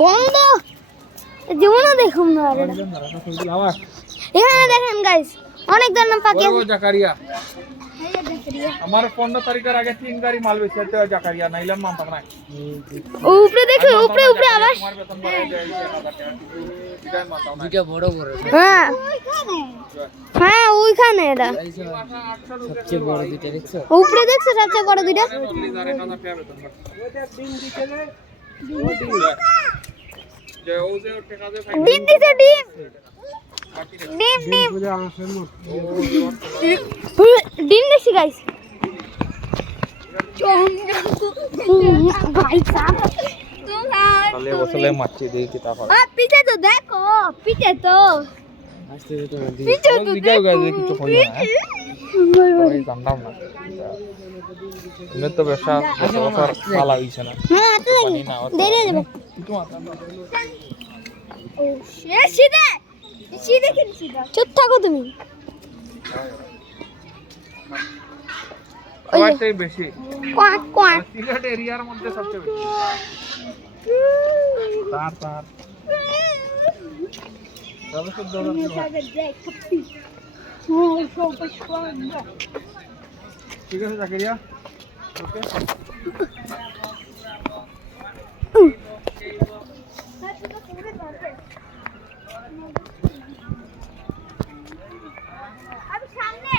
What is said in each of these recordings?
গন্ধ জীবনে দেখুন না এখানে দেখেন গাইস অনেক ধরনের পাখি আছে জাকারিয়া আমার 15 তারিখের আগে 3 গাড়ি মাল বেচতে হয় জাকারিয়া নাইলাম মানতাম না উপরে দেখো উপরে উপরে আবার আমার বেতন বাড়াই দেয় 1000 টাকা এটাই মানতাম না দুইটা বড় বড় হ্যাঁ হ্যাঁ ওইখানে এটা সবচেয়ে বড় দুইটা দেখছো উপরে দেখছো সবচেয়ে বড় দুইটা ডিম দিছে ডিম ডিম ডিম ডিম দেখছি গাইস ভাই সাহেব তাহলে বসলে মাছি দেই কি তা হয় পিছে তো দেখো পিছে তো আসতে যেতে পিছে তো ভিডিও গাইছে কিছু হয় না ওই জানতাম না এমনি তো ব্যবসা বছর পালা হইছে না হ্যাঁ তো দেরি হয়ে যাবে কিছু মাথা ও সিধে সিধে কি সিধে চুপ থাকো তুমি ওইটাই বেশি কোয়াক কোয়াক সিলেট এরিয়ার মধ্যে সবচেয়ে বেশি তার তার তবে তো দৌড়ানো ঠিক আছে জাকারিয়া ওকে আমি সামনে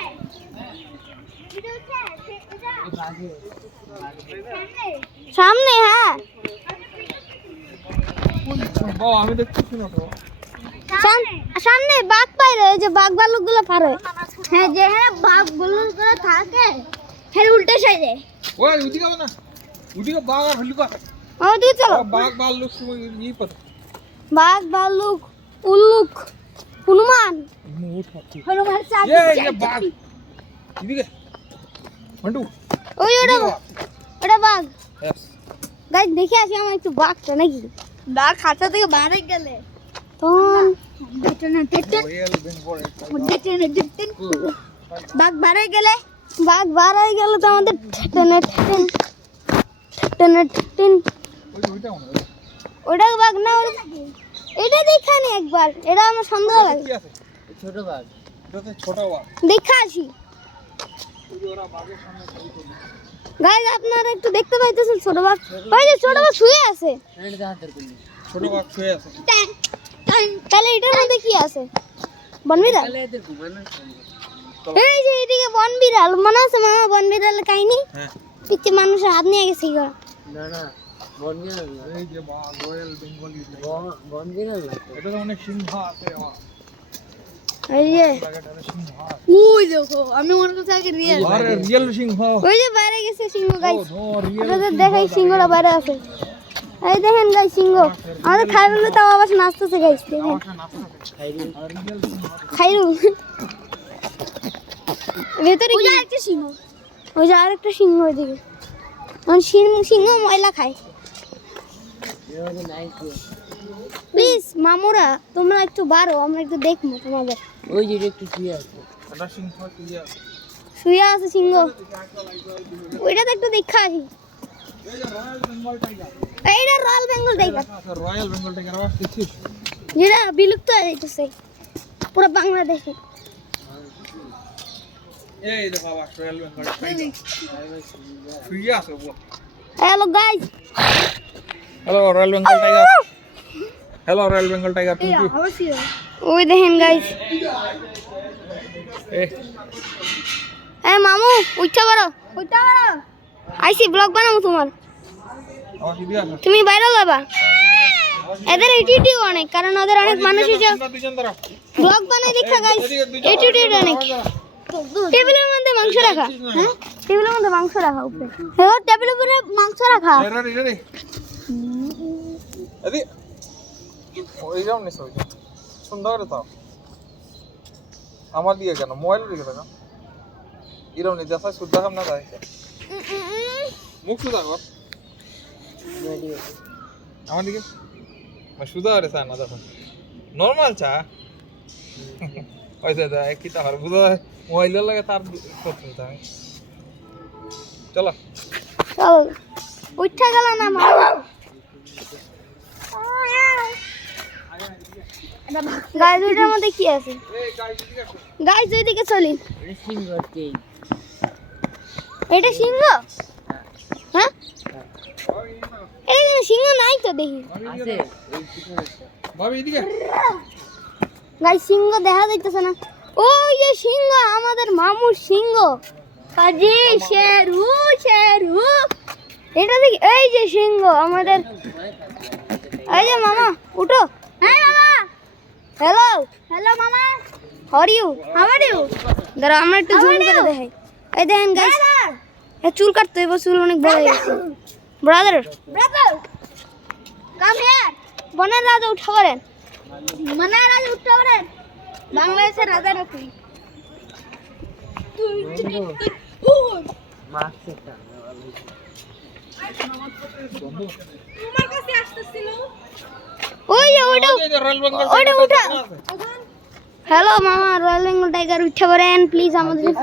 সামনে হ্যাঁ বাবা আমি দেখতেছি না তো সামনে বাঘ পাইরে এই যে বাঘ ভালুকগুলো পার হয় হ্যাঁ যে হ্যাঁ বাঘ ভালুকগুলো থাকে হ্যাঁ উল্টো সাইডে ওই ওদিকে না ওদিকে বাঘ আর ভালুক ওদিকে চলো বাঘ ভালুক সময় ই পড়ে বাঘ ভালুক উল্লুক হনুমান মুট হাতি হনুমান সাথে এই বাঘ এদিকে মন্টু ওই ওটা বাঘ यस গাইস দেখে আসি আমার একটু বাঘটা নাকি বাঘ খাঁচা থেকে বাইরে গেলে তখন রয়্যাল বেঙ্গল বাঘ বাইরে গেলে তো আমাদের টেনে ওইটা মনে ওটা বাঘ না এটা দেখানি একবার এটা আমার সন্দেহ লাগে কি আছে ছোট বাঘ এটা তো ছোট বাঘ দেখা আসি ওরা বাঘের সামনে ছবি তুলি গাইস আপনারা একটু দেখতে পাইতেছেন ছোট বাঘ ওই যে ছোট বাঘ শুয়ে আছে এটা হাতের কুলি ছোট বাঘ শুয়ে আছে তাহলে এটার মধ্যে কি আছে বনবিড়াল তাহলে এদের ঘুমানো এই যে এদিকে বনবিড়াল মনে আছে মামা বনবিড়াল কাহিনী হ্যাঁ পিছে মানুষের হাত নিয়ে গেছে গো না না বনবিড়াল না এই যে বাঘ রয়্যাল বেঙ্গল বনবিড়াল না এটা তো অনেক সিংহ আছে এই যে জায়গাটা সিংহ ওই দেখো আমি মনে করছি আগে রিয়েল আরে রিয়েল সিংহ ওই যে বাইরে গেছে সিংহ গাইস ও রিয়েল আপনাদের দেখাই সিংহটা বাইরে আছে এই দেখেন গাইস সিংহ আমাদের খাইরুল তাও আবার নাচতেছে গাইস দেখেন খাইরুল ভেতরে কি একটা সিংহ ওই যে আরেকটা সিংহ ওইদিকে সিংহ ময়লা খায় এর নাই তো প্লিজ মামুরা তোমরা একটু বাড়ো আমরা একটু দেখবো তোমাদের ওই যে একটু কি আছে এটা সিংহ কি আছে শুয়ে আছে সিংহ ওইটা তো একটু দেখা আসি এই যে রয়্যাল বেঙ্গল টাইগার এইটা royal Bengal tiger royal Bengal tiger আবার দেখছিস যেটা বিলুপ্ত হয়ে যাইতেছে পুরো বাংলাদেশে এই দেখো আবার রয়্যাল বেঙ্গল টাইগার শুয়ে আছে ও hello guys hello royal Bengal tiger hello royal Bengal tiger তুমি কি ওই দেখেন গাইস এ মামু উঠতে পারো আইসি ব্লগ বানাবো তোমার আবার কি দিয়া আছে তুমি বাইরে যাবা এদের এটিটিউড অনেক কারণ ওদের অনেক মানুষ এসে দুজন ধরো ব্লগ বানায় দেখা গাইস এটিটিউড অনেক টেবিলের মধ্যে মাংস রাখা হ্যাঁ টেবিলের মধ্যে মাংস রাখা উপরে হ্যাঁ টেবিলের উপরে মাংস রাখা রেডি রেডি আদি ওই যাও নিস ওই সুন্দর তো আমার দিয়ে কেন মোবাইল দিয়ে কেন ইরম নি যা সুদ্ধা হাম না যায় মুখ সুদা কর আমার দিকে সুদা রে সা না দেখো নরমাল চা ওই দাদা কি তা আর বুঝা মোবাইল লাগে তার করতে চলো চলো উঠা গেল না মামা গাইস ওইটার মধ্যে কি আছে গাইস ওইদিকে চলি সিংহ কি এটা সিংহ হ্যাঁ এই সিংহ নাই তো দেখি আছে এই পিছনে আছে ভাবি এদিকে গাইস সিংহ দেখা যাইতেছে না ওই যে সিংহ আমাদের মামুর সিংহ কাজী শেরু শেরু এটা দেখি এই যে সিংহ আমাদের এই যে মামা উঠো হ্যাঁ মামা হ্যালো হ্যালো মামা হাউ আর ইউ দাঁড়া আমরা একটু জুম করে দেখাই এই দেখেন গাইস এ চুল কাটতে হবে চুল অনেক বড় হয়ে গেছে ব্রাদার কাম হিয়ার বনের রাজা উঠা করেন মনের রাজা উঠা করেন বাংলাদেশের রাজা নাকি মাছ একটা তোমার কাছে আসতেছিল ওই যে ওটা উঠা হ্যালো মামা রয়্যাল বেঙ্গল টাইগার উঠা করেন প্লিজ আমাদের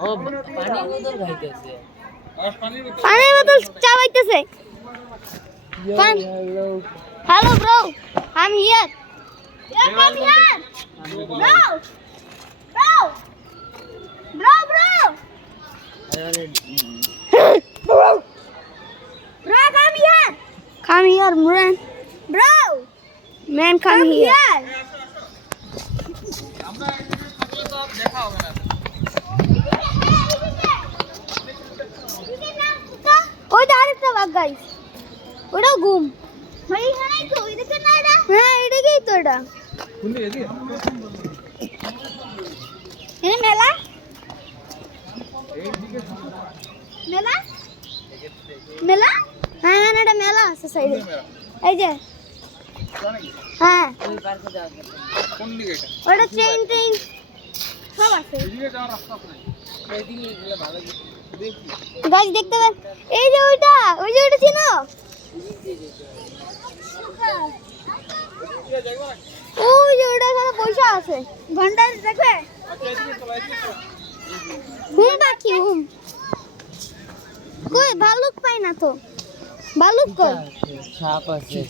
ও পানি বোতল খাইতেছে পানির বোতল চাবাইতেছে hello bro I am here come here bro come here man come here দেখা হবে না ওই যে আরেকটা বাঘ গাইস ওটা ঘুম ভাই এখানেই তো এদিকে না এটা হ্যাঁ এদিকেই তো এটা শুনলি এদিকে এ মেলা মেলা মেলা হ্যাঁ হ্যাঁ এটা মেলা আছে সাইডে এই যে হ্যাঁ ওই পার্কে যাওয়া কোন দিকে এটা ওটা ট্রেন সব আছে এদিকে যাওয়ার রাস্তা কোথায় এদিকে এগুলো ভালো দেখি গাছ দেখতে পান এই যে ওইটা চিনো ওই যে ওইটা এখানে পয়সা আছে ঘন্টা দেখবে হুম পাখি হুম কই ভালুক পাই না তো ভালুক কই সাপ আছে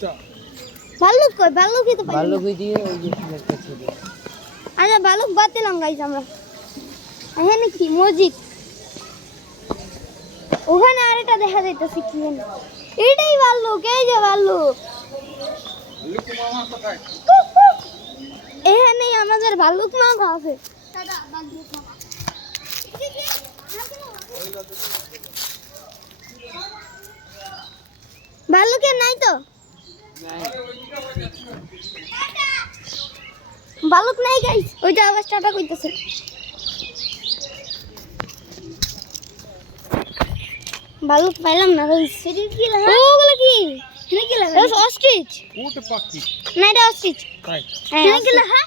ভালুক কই ভালুকই তো পাই ভালো না। করে দিয়ে ওই যে একটা ছিল আচ্ছা ভালুক বাদ দিলাম গাইস আমরা এখানে কি মসজিদ ওখানে আরেকটা দেখা যাইতেছে কি জানি এটাই ভাল্লুক এই যে ভাল্লুক লুকু মামা কোথায় এখানেই আমাদের ভাল্লুক মামা আছে ভাল্লুকের নাই তো ভাল্লুক নাই গাইস ওইটা আবার টাটা কইতেছে ভাল্লুক পাইলাম না গাইস ওগুলো কি এখানে কি লাগা এটা অস্ট্রিচ উট পাখি না এটা অস্ট্রিচ তাই এখানে কি লাগা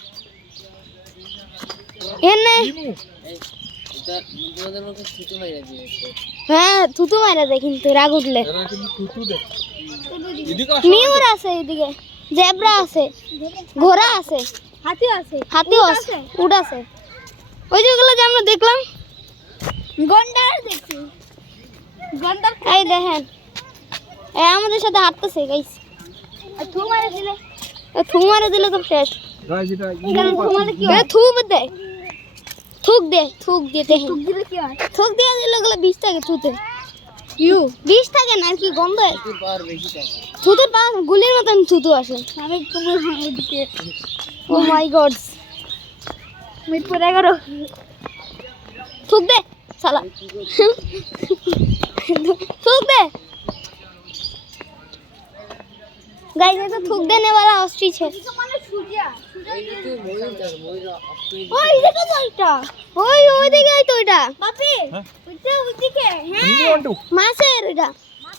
এনে ইমু এটা তোমাদের মধ্যে ছুটি মাইরা দিয়েছে হ্যাঁ থুতু মারা দেয় কিন্তু রাগ উঠলে এরা কিন্তু টুটু দে এদিকে মিউর আছে এদিকে জেব্রা আছে ঘোড়া আছে হাতিও আছে উট আছে ওই যেগুলো যে আমরা দেখলাম গন্ডার দেখছি গন্ডার এই দেখেন এই আমাদের সাথে হাঁটতেছে গাইস থু মারা দিলে তো শেষ গাইস এটা এখানে থু মারলে কি হয় থু দে থুক দিয়ে দেখেন থুক দিয়ে দিলে ওগুলো বিষ থাকে থুতে বিষ থাকে না কি গন্ধ হয় ছুটির পাওয়ার বেশি থাকে থুতুর পা গুলির মতন থুতু আসে আমি তোমার এদিকে ও মাই গড মিরপুর 11 থুক দে শালা थूक दे गाइस ये तो थूक देने वाला ऑस्ट्रिच है এইদিকে ময়ূর থাকে ময়ূর ওই দেখো তো এটা ওই দিকে তো এটা বাপি ওইদিকে হিন্দু আন্টু মাছের এটা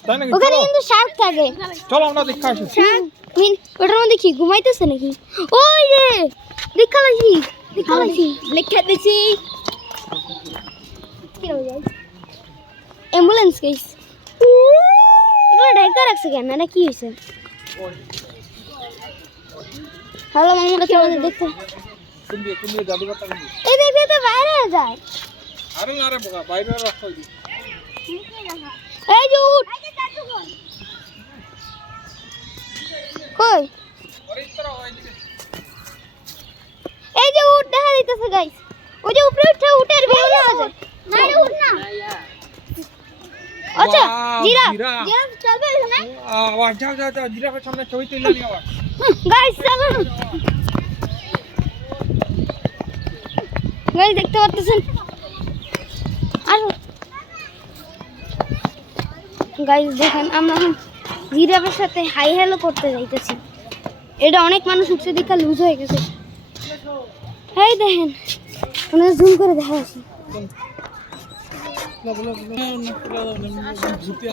তাই নাকি ওখানে কিন্তু শার্ক থাকে চলো আমরা দেখা আসি শার্ক ওটার মধ্যে কি ঘুমাইতেছে নাকি ওই রে দেখা দিছি কি হয়ে যায় অ্যাম্বুলেন্স গাইস এগুলো ঢাকা রাখছে কেন এটা কি হয়েছে হ্যালো মামা কেমন দেখতে তুমি জাদুঘরটা কোন এই দেখতে তো বাইরে যায় আরে আরে বাইরে রাস্তা এই যে উঠ কই এই যে উঠ দেখা যাইতেছে গাইস ওই যে উপরে উঠে উটের ভিউ না আছে না রে উঠ না আচ্ছা Wow, জিরাফ জিরাফ। জিরাফ চলবে না আবার যাও যাও যাও জিরাফের সামনে ছবি তুলে নিও আবার গাইস চলো গাইস দেখতে পাচ্ছেন আসো গাইস দেখেন আমরা এখন জিরাফের সাথে হাই হ্যালো করতে যাইতেছি এটা অনেক মানুষ উঠছে দেখা লুজ হয়ে গেছে এই দেখেন আমরা জুম করে দেখা আছে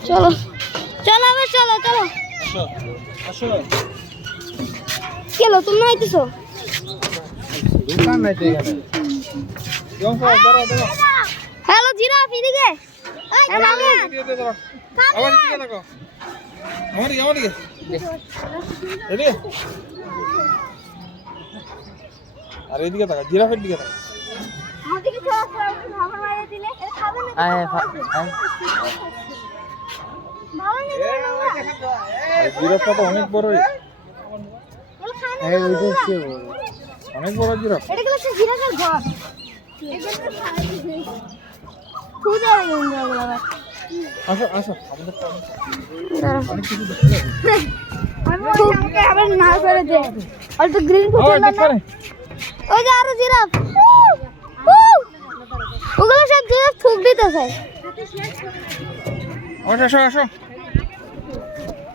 চলো চলো আবার চলো চলো কেলো তুমি আইতেছো দোকান নাই তো এখানে কেমন সব দাঁড়াও দাঁড়াও হ্যালো জিরাফ এদিকে এই আমি এদিকে দাঁড়াও আবার এদিকে দেখো আমার দিকে এদিকে আর এদিকে দেখো জিরাফের দিকে দেখো আমাদেরকে চলো খাবার মারা দিলে এটা খাবে না ভালো নেই জিরাফটা তো অনেক বড় অনেক বড় জিরাফ এটা কি হচ্ছে জিরাফের ঘর এখানে খাই খুদা হয়ে গেল আবার আসো আসো আমাদের তো অনেক কিছু আমাকে আবার না করে দে অল্প গ্রিন ফুটে না ওই যে আরো জিরাফ ওগুলো সব জিরাফ থুক দিতেছে আসো আসো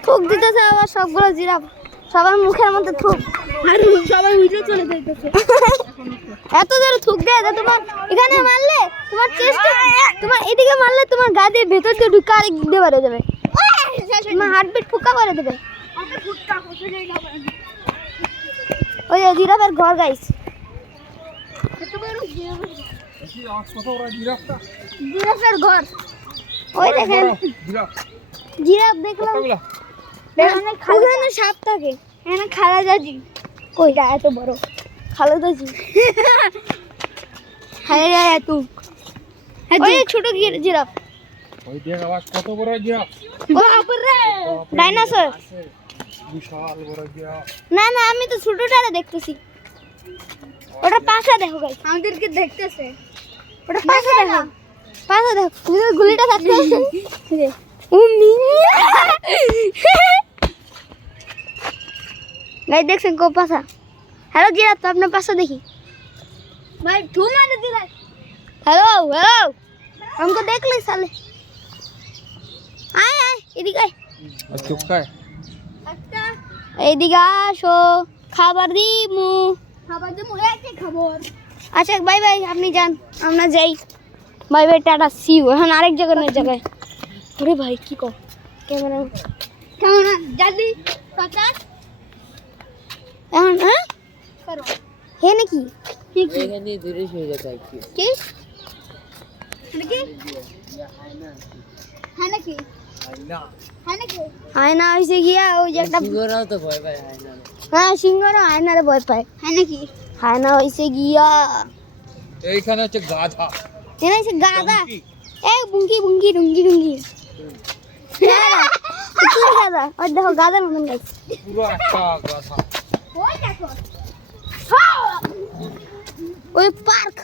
থুক দিতেছে আবার সবগুলো জিরাফ সবার মুখের মধ্যে থুক আর সবাই উঠে চলে যাইতেছে এত জোরে থুক দেয় যে তোমার এখানে মারলে তোমার চেস্টে তোমার এদিকে মারলে তোমার গা দিয়ে ভেতর দিয়ে ঢুকে আরেক দিকে বেড়ে যাবে তোমার হার্টবিট ফুকা করে দেবে ওই যে জিরাফের ঘর গাইস কত বড় জিরাফটা জিরাফের ঘর ওই দেখেন জিরাফ জিরাফ দেখলাম কতগুলা এখানে খালাদাজি সাপ থাকে এখানে খালাদাজি কইটা এত বড় খালাদাজি হায় রে তুই ওই ছোট জিরাফ ওই দেখ আবার কত বড় জিরাফ ও আপর রে ডাইনোসর বিশাল বড় জিরাফ না না আমি তো ছোটটারে দেখতেছি ওটা পাশা দেখো গাইস আমাদেরকে দেখতেছে ওটা পাশা দেখো পাশা দেখো ওই গুলিটা থাকতেছে ও মিয়া গাইস দেখছেন কো পাশা হ্যালো জিরাফ তো আপনার পাশা দেখি ভাই तू मारे दिला हेलो हेलो हमको देख ले साले आय आय এদিকে আয় আর চুপকায় আচ্ছা এইদিকে আসো খাবার দিমু এই খবর আচ্ছা বাই বাই আপনি যান আমরা যাই bye bye tata see you এখন আরেক জায়গায় ওরে ভাই কি কর ক্যামেরা জলদি পচাস এখন হ্যাঁ করো হে নাকি কি এখানে দূরে হয়ে যেতে একটু কি নাকি হ্যাঁ নাকি আয়না হয়েছে গিয়া ওই যে একটা সিংহরাও তো ভয় পায় হয় না হ্যাঁ সিংহরা আয়নারে ভয় পায় হ্যাঁ নাকি আয়না হয়েছে গিয়া এইখানে হচ্ছে গাধা এনে হয়েছে গাদা এই বুঙ্কি বুঙ্কি ডুঙ্গি ডুঙ্গি কি গাদা ওই দেখো গাদার মতন গাইছে পুরো একটা গাধা ওই দেখো ওই পার্ক